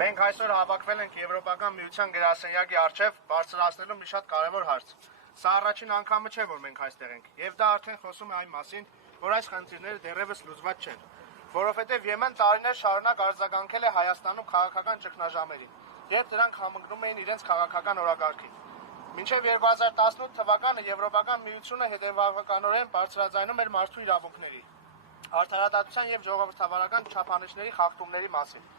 Մենք այսօր հավաքվել ենք Եվրոպական միության գրասենյակի առջև բարձրացնելու մի շատ կարևոր հարց։ Սա առաջին անգամը չէ, որ մենք այստեղ ենք, եւ դա արդեն խոսում է այն մասին, որ այս խնդիրները դեռևս լուծված չեն, որովհետեւ Եմեն տարիներ շարունակ արձագանքել է Հայաստանում քաղաքական ճգնաժամերին, երբ դրանք համընկնում էին իրենց քաղաքական օրակարգին։ Մինչև 2018 թվականը Եվրոպական միությունը հետևականորեն բարձրաձայնում էր մարդու իրավունքների, արդարադատության եւ ժողովրդավարական չափանիշների խախտումների մասին։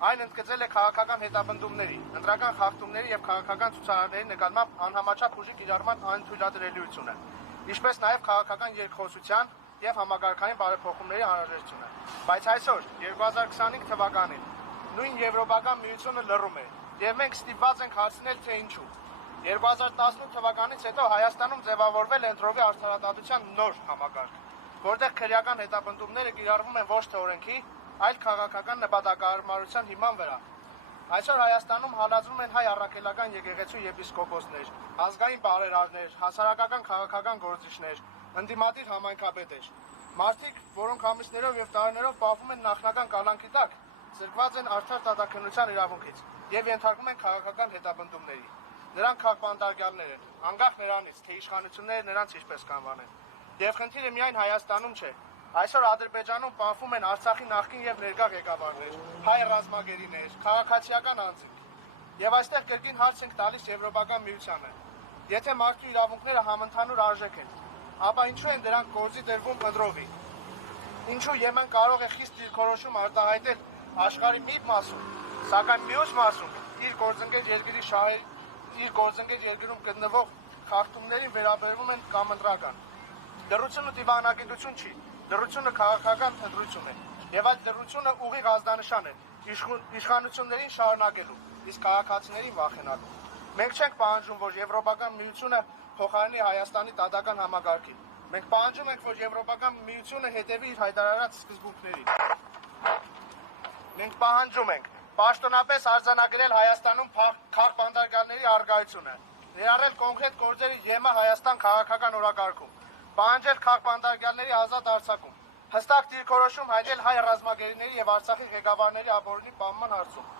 Այն ընդգծել է քաղաքական հետապնդումների, ընտրական խախտումների եւ քաղաքական ցուցարարների նկատմամբ անհամաչափ ուժի կիրառման անթույլատրելիությունը, ինչպես նաեւ քաղաքական երկխոսության եւ համագարկային բարեփոխումների անհրաժեշտությունը։ Բայց այսօր 2025 թվականին նույն Եվրոպական միությունը լռում է եւ մենք ստիպված ենք հարցնել, թե ինչու։ 2018 թվականից հետո Հայաստանում ձևավորվել է ընտրովի արդարադատության նոր համակարգ, որտեղ քրեական հետապնդումները կիրառվում են ոչ թե օրենքի, այլ քաղաքական նպատակահարմարության հիման վրա։ Այսօր Հայաստանում հալածվում են հայ առաքելական եկեղեցու եպիսկոպոսներ, ազգային բարերարներ, հասարակական քաղաքական գործիչներ, ընդդիմադիր համայնքապետեր։ Մարդիկ, որոնք ամիսներով եւ տարիներով պահվում են նախնական կալանքի տակ, զրկված են արդար դատաքննության իրավունքից եւ ենթարկվում են քաղաքական հետապնդումների։ Նրանք քաղբանտարկյալներ են, անկախ նրանից, թե իշխանությունները նրանց ինչպես կանվանեն։ Եվ խնդիրը միայն Հայաստանում չէ։ Այսօր Ադրբեջանում պահվում են Արցախի նախկին եւ ներկա ղեկավարներ, հայ ռազմագերիներ, քաղաքացիական անձինք։ Եվ այստեղ կրկին հարց ենք տալիս Եվրոպական միությանը։ Եթե մարդու իրավունքները համընդհանուր արժեք են, ապա ինչու են դրանք գործի դրվում ընտրովի։ Ինչու Եմեն կարող է խիստ դիրքորոշում արտահայտել աշխարհի մի մասում, սակայն մյուս մասում իր գործընկեր երկրում գտնվող խախտումներին վերաբերվում են կամ ընտրական։ Լռությունը դիվանագիտություն չի, լռությունը քաղաքական ընտրություն է, եւ այդ լռությունը ուղիղ ազդանշան է իշխանություններին շարունակելու, իսկ քաղաքացիներին վախենալու։ Մենք չենք պահանջում, որ Եվրոպական միությունը փոխարինի Հայաստանի դատական համակարգին։ Մենք պահանջում ենք, որ Եվրոպական միությունը հետևի իր հայտարարած սկզբունքներին։ Մենք պահանջում ենք պաշտոնապես արձանագրել Հայաստանում քաղբանտարկյալների առկայությունը, ներառել կոնկրետ գործերի ԵՄ-Հայաստան քաղաքական օրակարգում, պահանջել քաղբանտարկյալների ազատ արձակում, հստակ դիրքորոշում հայտնել հայ ռազմագերիների եւ Արցախի ղեկավարների ապօրինի պահպանման հարցում։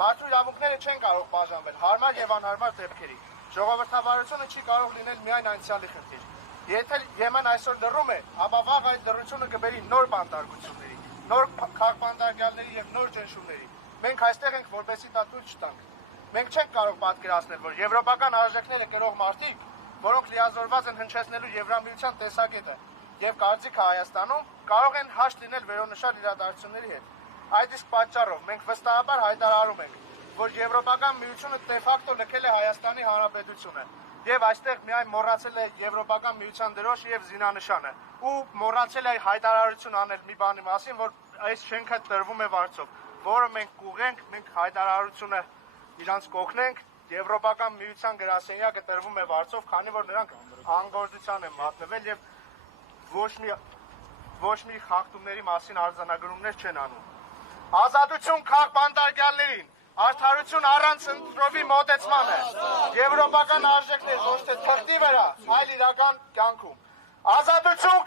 Մարդու իրավունքները չեն կարող բաժանվել հարմար եւ անհարմար դեպքերի։ Ժողովրդավարությունը չի կարող լինել միայն անցյալի խնդիր։ Եթե Եմեն այսօր լռում է, ապա վաղ այդ լռությունը կբերի նոր բանտարկությունների, նոր քաղբանտարկյալների եւ նոր ճնշումների։ Մենք այստեղ ենք, որպեսզի դա ցույց տանք։ Մենք չենք կարող պատկերացնել, որ եվրոպական արժեքները կրող մարդիկ, որոնք լիազորված են հնչեցնելու Եվրամիության տեսակետը եւ կարծիքը Հայաստանում, կարող են հաշտ լինել վերոնշյալ իրադարձությունների հետ։ Այդ իսկ պատճառով մենք վստահաբար հայտարարում ենք, որ Եվրոպական միությունը դե ֆակտո լքել է Հայաստանի Հանրապետությունը եւ այստեղ միայն մոռացել է Եվրոպական միության դրոշը եւ զինանշանը ու մոռացել է հայտարարություն անել մի բանի մասին, որ այս շենքը տրվում է վարձով, որը մենք կուղենք, մենք հայտարարությունը իրանց կօգնենք, Եվրոպական միության գրասենյակը տրվում է վարձով, քանի որ նրանք անգործության են մատնվել եւ ոչ մի խախտումների մասին արձանագրումներ չեն անում։ Ազատություն քաղբանտարկյալներին, արդարություն առանց ընտրովի մոտեցմանը, եվրոպական արժեքներ ոչ թե թղթի վրա, այլ իրական կյանքում։ Ազատություն